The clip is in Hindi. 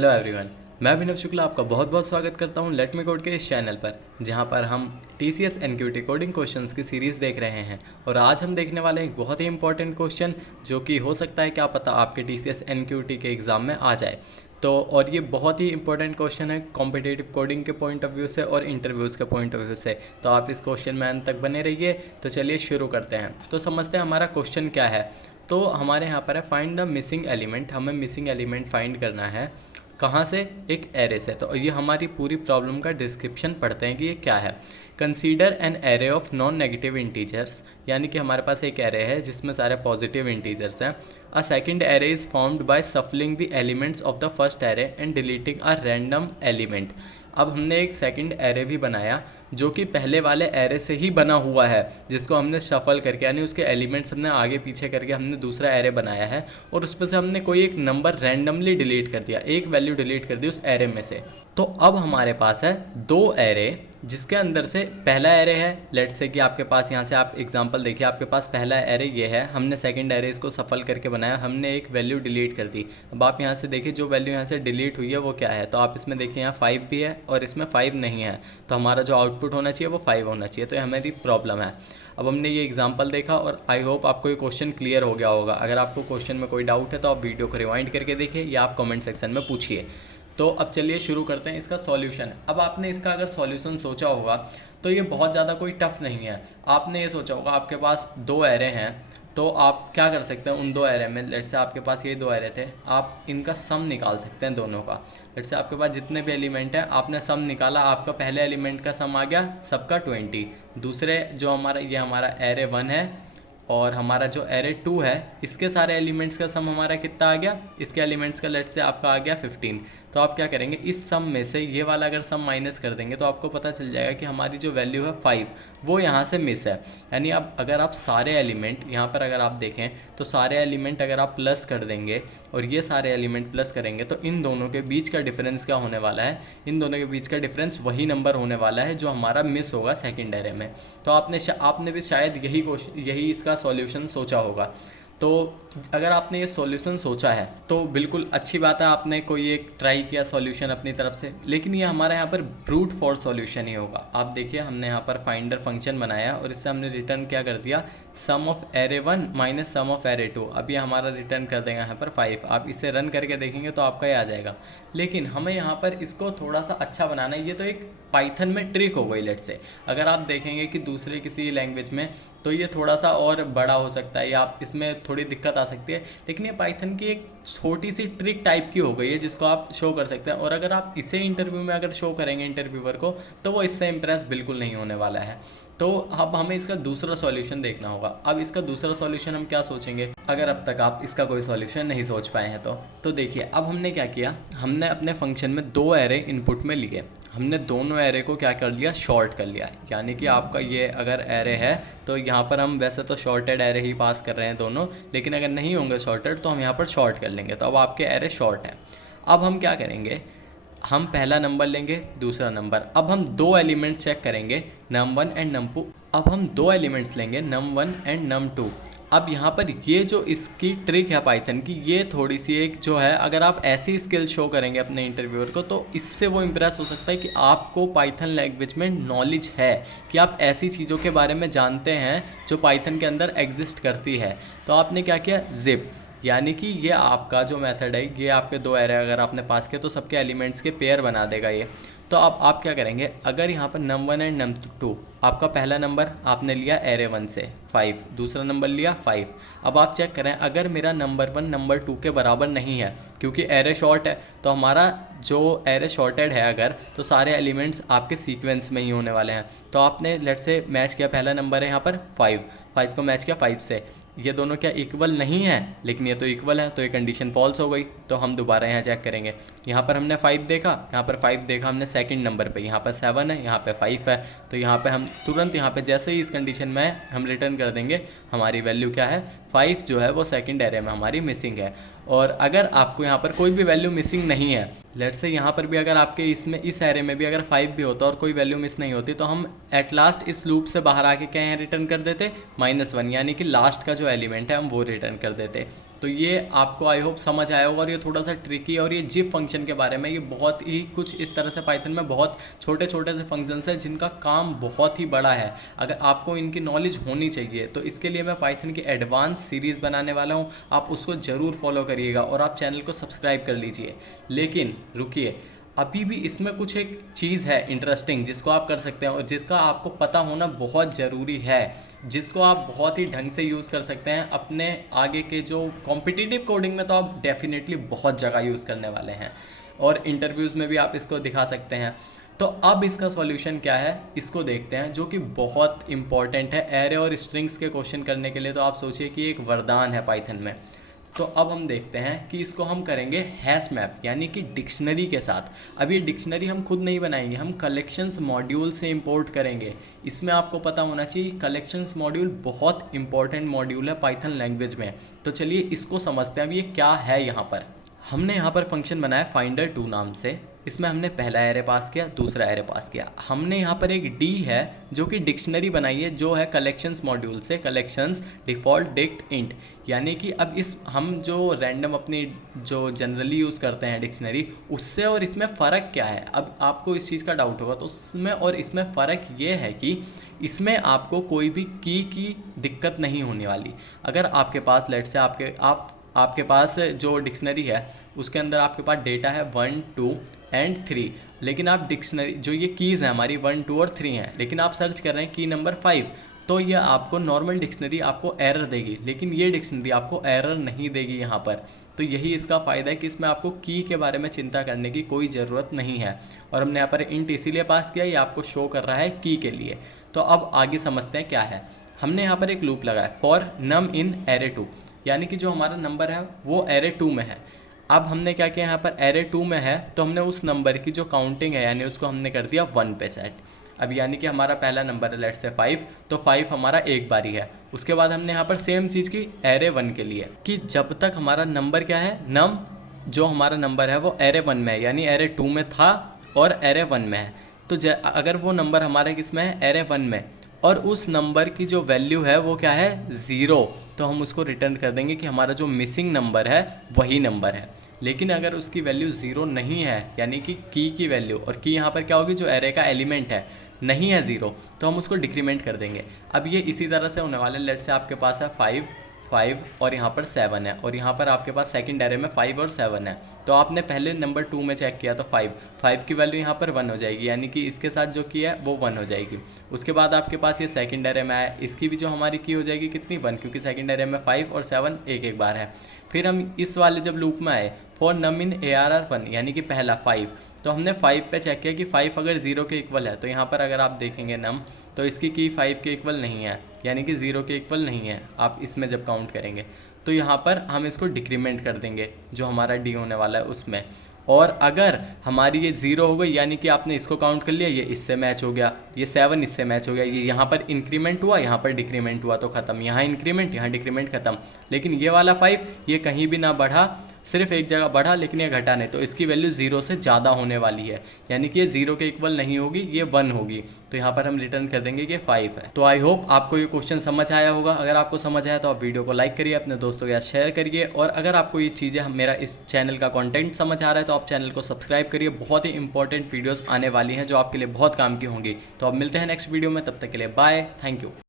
हेलो एवरीवन, मैं अभिनव शुक्ला आपका बहुत बहुत स्वागत करता हूं लेट मी कोड के इस चैनल पर, जहां पर हम TCS NQT कोडिंग क्वेश्चंस की सीरीज़ देख रहे हैं। और आज हम देखने वाले हैं एक बहुत ही इंपॉर्टेंट क्वेश्चन, जो कि हो सकता है क्या पता आपके TCS NQT के एग्ज़ाम में आ जाए। तो और ये बहुत ही इंपॉर्टेंट क्वेश्चन है कॉम्पिटिटिव कोडिंग के पॉइंट ऑफ व्यू से और इंटरव्यूज़ के पॉइंट ऑफ व्यू से। तो आप इस क्वेश्चन में अंत तक बने रहिए। तो चलिए शुरू करते हैं। तो समझते हैं हमारा क्वेश्चन क्या है। तो हमारे यहाँ पर है फाइंड द मिसिंग एलिमेंट। हमें मिसिंग एलिमेंट फाइंड करना है कहाँ से? एक एरे से। तो ये हमारी पूरी प्रॉब्लम का डिस्क्रिप्शन पढ़ते हैं कि ये क्या है। Consider an array of non negative integers, यानी कि हमारे पास एक एरे है जिसमें सारे पॉजिटिव इंटीजर्स हैं। A second array is formed by सफलिंग the elements of the first array and deleting a random element. अब हमने एक सेकंड एरे भी बनाया जो कि पहले वाले एरे से ही बना हुआ है, जिसको हमने शफल करके यानी उसके एलिमेंट्स हमने आगे पीछे करके हमने दूसरा एरे बनाया है। और उसमें से हमने कोई एक नंबर रैंडमली डिलीट कर दिया, एक वैल्यू डिलीट कर दी उस एरे में से। तो अब हमारे पास है दो एरे, जिसके अंदर से पहला एरे है, लेट्स से कि आपके पास यहाँ से आप एग्जांपल देखिए, आपके पास पहला एरे ये है, हमने सेकंड एरे इसको सफल करके बनाया, हमने एक वैल्यू डिलीट कर दी। अब आप यहाँ से देखिए जो वैल्यू यहाँ से डिलीट हुई है वो क्या है। तो आप इसमें देखिए यहाँ 5 भी है और इसमें 5 नहीं है। तो हमारा जो आउटपुट होना चाहिए वो 5 होना चाहिए। तो ये हमारी प्रॉब्लम है। अब हमने ये एग्जाम्पल देखा और आई होप आपको ये क्वेश्चन क्लियर हो गया होगा। अगर आपको क्वेश्चन में कोई डाउट है तो आप वीडियो को रिवाइंड करके देखिए या आप कमेंट सेक्शन में पूछिए। तो अब चलिए शुरू करते हैं इसका सॉल्यूशन। अब आपने इसका अगर सॉल्यूशन सोचा होगा तो ये बहुत ज़्यादा कोई टफ नहीं है। आपने ये सोचा होगा आपके पास दो एरे हैं, तो आप क्या कर सकते हैं उन दो एरे में, लेट से आपके पास ये दो एरे थे, आप इनका सम निकाल सकते हैं दोनों का। लेट से आपके पास जितने भी एलिमेंट हैं आपने सम निकाला, आपका पहले एलिमेंट का सम आ गया सबका 20। दूसरे जो हमारा ये हमारा एरे 1 है और हमारा जो एरे 2 है, इसके सारे एलिमेंट्स का सम हमारा कितना आ गया, इसके एलिमेंट्स का लेट से आपका आ गया 15। तो आप क्या करेंगे, इस सम में से ये वाला अगर सम माइनस कर देंगे तो आपको पता चल जाएगा कि हमारी जो वैल्यू है 5 वो यहाँ से मिस है। यानी अब अगर आप सारे एलिमेंट यहाँ पर अगर आप देखें तो सारे एलिमेंट अगर आप प्लस कर देंगे और ये सारे एलिमेंट प्लस करेंगे तो इन दोनों के बीच का डिफरेंस क्या होने वाला है, इन दोनों के बीच का डिफरेंस वही नंबर होने वाला है जो हमारा मिस होगा सेकेंड एरे में। तो आपने भी शायद यही इसका सॉल्यूशन सोचा होगा। तो अगर आपने ये सॉल्यूशन सोचा है तो बिल्कुल अच्छी बात है, आपने कोई एक ट्राई किया सॉल्यूशन अपनी तरफ से। लेकिन ये हमारे यहाँ पर ब्रूट फोर्स सॉल्यूशन ही होगा। आप देखिए हमने यहाँ पर फाइंडर फंक्शन बनाया और इससे हमने रिटर्न क्या कर दिया, sum of array 1 minus sum of array 2। अब ये हमारा रिटर्न कर देगा यहाँ पर 5। आप इसे रन करके देखेंगे तो आपका ये आ जाएगा। लेकिन हमें यहाँ पर इसको थोड़ा सा अच्छा बनाना है। ये तो एक पाइथन में ट्रिक हो गई लेट से। अगर आप देखेंगे कि दूसरे किसी लैंग्वेज में तो ये थोड़ा सा और बड़ा हो सकता है या आप इसमें थोड़ी दिक्कत आ सकती है, लेकिन ये पाइथन की एक छोटी सी ट्रिक टाइप की हो गई है जिसको आप शो कर सकते हैं। और अगर आप इसे इंटरव्यू में अगर शो करेंगे इंटरव्यूअर को तो वो इससे इम्प्रेस बिल्कुल नहीं होने वाला है। तो अब हमें इसका दूसरा सॉल्यूशन देखना होगा। अब इसका दूसरा सॉल्यूशन हम क्या सोचेंगे, अगर अब तक आप इसका कोई सॉल्यूशन नहीं सोच पाए हैं तो देखिए अब हमने क्या किया, हमने अपने फंक्शन में दो एरे इनपुट में लिए, हमने दोनों एरे को क्या कर लिया, शॉर्ट कर लिया। यानी कि आपका ये अगर एरे है तो यहाँ पर हम वैसे तो शॉर्टेड एरे ही पास कर रहे हैं दोनों, लेकिन अगर नहीं होंगे शॉर्टेड तो हम यहाँ पर शॉर्ट कर लेंगे। तो अब आपके एरे शॉर्ट है। अब हम क्या करेंगे, हम पहला नंबर लेंगे, दूसरा नंबर। अब हम दो एलिमेंट्स चेक करेंगे, num1 एंड num2। अब हम दो एलिमेंट्स लेंगे num1 एंड num2। अब यहाँ पर ये जो इसकी ट्रिक है पाइथन की, ये थोड़ी सी एक जो है, अगर आप ऐसी स्किल शो करेंगे अपने इंटरव्यूअर को तो इससे वो इम्प्रेस हो सकता है कि आपको पाइथन लैंग्वेज में नॉलेज है, कि आप ऐसी चीज़ों के बारे में जानते हैं जो पाइथन के अंदर एग्जिस्ट करती है। तो आपने क्या किया, जिप, यानी कि ये आपका जो मेथड है, ये आपके दो एरे अगर आपने पास किए तो सबके एलिमेंट्स के पेयर बना देगा ये। तो अब आप क्या करेंगे, अगर यहाँ पर num1 एंड num2, आपका पहला नंबर आपने लिया एरे 1 से 5, दूसरा नंबर लिया 5। अब आप चेक करें अगर मेरा नंबर 1 नंबर 2 के बराबर नहीं है, क्योंकि एरे शॉर्ट है, तो हमारा जो एरे शॉर्टेड है अगर, तो सारे एलिमेंट्स आपके सीक्वेंस में ही होने वाले हैं। तो आपने लेट से मैच किया, पहला नंबर है यहाँ पर 5 को मैच किया 5 से, ये दोनों क्या इक्वल नहीं है, लेकिन ये तो इक्वल है, तो ये कंडीशन फॉल्स हो गई। तो हम दोबारा यहाँ चेक करेंगे, यहाँ पर हमने 5 देखा, यहाँ पर 5 देखा हमने सेकंड नंबर पे, यहाँ पर 7 है, यहाँ पे 5 है। तो यहाँ पे हम तुरंत यहाँ पे जैसे ही इस कंडीशन में हम रिटर्न कर देंगे, हमारी वैल्यू क्या है, 5 जो है वो सेकंड एरे में हमारी मिसिंग है। और अगर आपको यहाँ पर कोई भी वैल्यू मिसिंग नहीं है, लेट्स से यहाँ पर भी अगर आपके इसमें इस एरे में भी अगर 5 भी होता और कोई वैल्यू मिस नहीं होती, तो हम एट लास्ट इस लूप से बाहर आके क्या यहाँ रिटर्न कर देते, -1, यानी कि लास्ट का जो एलिमेंट है हम वो रिटर्न कर देते। तो ये आपको आई होप समझ आया होगा। और ये थोड़ा सा ट्रिकी है। और ये जिप फंक्शन के बारे में, ये बहुत ही कुछ इस तरह से पाइथन में बहुत छोटे छोटे से फंक्शंस हैं जिनका काम बहुत ही बड़ा है। अगर आपको इनकी नॉलेज होनी चाहिए तो इसके लिए मैं पाइथन की एडवांस सीरीज़ बनाने वाला हूँ, आप उसको ज़रूर फॉलो करिएगा और आप चैनल को सब्सक्राइब कर लीजिए। लेकिन रुकिए, अभी भी इसमें कुछ एक चीज़ है इंटरेस्टिंग जिसको आप कर सकते हैं और जिसका आपको पता होना बहुत ज़रूरी है, जिसको आप बहुत ही ढंग से यूज़ कर सकते हैं अपने आगे के जो कॉम्पिटिटिव कोडिंग में, तो आप डेफिनेटली बहुत जगह यूज़ करने वाले हैं और इंटरव्यूज़ में भी आप इसको दिखा सकते हैं। तो अब इसका सॉल्यूशन क्या है, इसको देखते हैं, जो कि बहुत इंपॉर्टेंट है एरे और स्ट्रिंग्स के क्वेश्चन करने के लिए। तो आप सोचिए कि एक वरदान है पाइथन में। तो अब हम देखते हैं कि इसको हम करेंगे हैश मैप यानी कि डिक्शनरी के साथ। अब ये डिक्शनरी हम खुद नहीं बनाएंगे, हम कलेक्शंस मॉड्यूल से इंपोर्ट करेंगे। इसमें आपको पता होना चाहिए कलेक्शंस मॉड्यूल बहुत इंपॉर्टेंट मॉड्यूल है पाइथन लैंग्वेज में। तो चलिए इसको समझते हैं अब ये क्या है। यहाँ पर हमने यहाँ पर फंक्शन बनाया finder2 नाम से। इसमें हमने पहला एरे पास किया, दूसरा एरे पास किया। हमने यहाँ पर एक डी है जो कि डिक्शनरी बनाई है, जो है कलेक्शंस मॉड्यूल से, कलेक्शंस डिफ़ॉल्ट डिक्ट इंट। यानी कि अब इस हम जो रैंडम अपनी जो जनरली यूज़ करते हैं डिक्शनरी, उससे और इसमें फ़र्क क्या है। अब आपको इस चीज़ का डाउट होगा, तो उसमें और इसमें फ़र्क ये है कि इसमें आपको कोई भी की दिक्कत नहीं होने वाली। अगर आपके पास लेट से आपके पास जो डिक्शनरी है उसके अंदर आपके पास डेटा है 1, 2 एंड 3, लेकिन आप डिक्शनरी जो ये कीज़ है हमारी 1, 2 और 3 हैं, लेकिन आप सर्च कर रहे हैं की नंबर 5, तो ये आपको नॉर्मल डिक्शनरी आपको एरर देगी, लेकिन ये डिक्शनरी आपको एरर नहीं देगी यहाँ पर। तो यही इसका फ़ायदा है कि इसमें आपको की के बारे में चिंता करने की कोई ज़रूरत नहीं है। और हमने यहाँ पर इंट इसीलिए पास किया, ये आपको शो कर रहा है की के लिए। तो अब आगे समझते हैं क्या है। हमने यहाँ पर एक लूप लगाया फॉर नम इन एरे 2, यानी कि जो हमारा नंबर है वो एरे 2 में है। अब हमने क्या किया, यहाँ पर एरे 2 में है तो हमने उस नंबर की जो काउंटिंग है यानी उसको हमने कर दिया 1 पे सेट। अब यानी कि हमारा पहला नंबर है लेट्स से 5, तो 5 हमारा एक बारी है। उसके बाद हमने यहाँ पर सेम चीज़ की एरे 1 के लिए कि जब तक हमारा नंबर क्या है, नम जो हमारा नंबर है वो एरे 1 में है, यानी एरे 2 में था और एरे 1 में है। तो अगर वो नंबर हमारे किस में है, एरे 1 में, और उस नंबर की जो वैल्यू है वो क्या है 0, तो हम उसको रिटर्न कर देंगे कि हमारा जो मिसिंग नंबर है वही नंबर है। लेकिन अगर उसकी वैल्यू 0 नहीं है, यानी कि की वैल्यू, और की यहाँ पर क्या होगी, जो एरे का एलिमेंट है नहीं है 0, तो हम उसको डिक्रीमेंट कर देंगे। अब ये इसी तरह से होने वाला है। लेट से आपके पास है 5 और यहाँ पर 7 है, और यहाँ पर आपके पास सेकंड एरे में 5 और 7 है। तो आपने पहले नंबर 2 में चेक किया तो 5 की वैल्यू यहाँ पर 1 हो जाएगी, यानी कि इसके साथ जो की है वो 1 हो जाएगी। उसके बाद आपके पास ये सेकंड एरे में आया, इसकी भी जो हमारी की हो जाएगी कितनी, 1, क्योंकि सेकंड एरे में 5 और 7 एक एक बार है। फिर हम इस वाले जब लूप में आए फॉर नम इन ARR1, यानी कि पहला 5, तो हमने 5 पे चेक किया कि 5 अगर 0 के इक्वल है, तो यहाँ पर अगर आप देखेंगे नम, तो इसकी की 5 के इक्वल नहीं है, यानी कि 0 के इक्वल नहीं है। आप इसमें जब काउंट करेंगे तो यहाँ पर हम इसको डिक्रीमेंट कर देंगे जो हमारा डी होने वाला है उसमें। और अगर हमारी ये 0 हो गई, यानी कि आपने इसको काउंट कर लिया, ये इससे मैच हो गया, ये 7 इससे मैच हो गया, ये यहाँ पर इंक्रीमेंट हुआ, यहाँ पर डिक्रीमेंट हुआ, तो ख़त्म। यहाँ इंक्रीमेंट, यहाँ डिक्रीमेंट, ख़त्म। लेकिन ये वाला 5 ये कहीं भी ना बढ़ा, सिर्फ एक जगह बढ़ा, लेकिन ये घटा नहीं, तो इसकी वैल्यू 0 से ज़्यादा होने वाली है, यानी कि ये 0 के इक्वल नहीं होगी, ये 1 होगी। तो यहाँ पर हम रिटर्न कर देंगे कि 5 है। तो आई होप आपको ये क्वेश्चन समझ आया होगा। अगर आपको समझ आया तो आप वीडियो को लाइक करिए, अपने दोस्तों के साथ शेयर करिए, और अगर आपको ये चीज़ें मेरा इस चैनल का कंटेंट समझ आ रहा है तो आप चैनल को सब्सक्राइब करिए। बहुत ही इंपॉर्टेंट वीडियोज़ आने वाली हैं जो आपके लिए बहुत काम की होंगी। तो अब मिलते हैं नेक्स्ट वीडियो में, तब तक के लिए बाय, थैंक यू।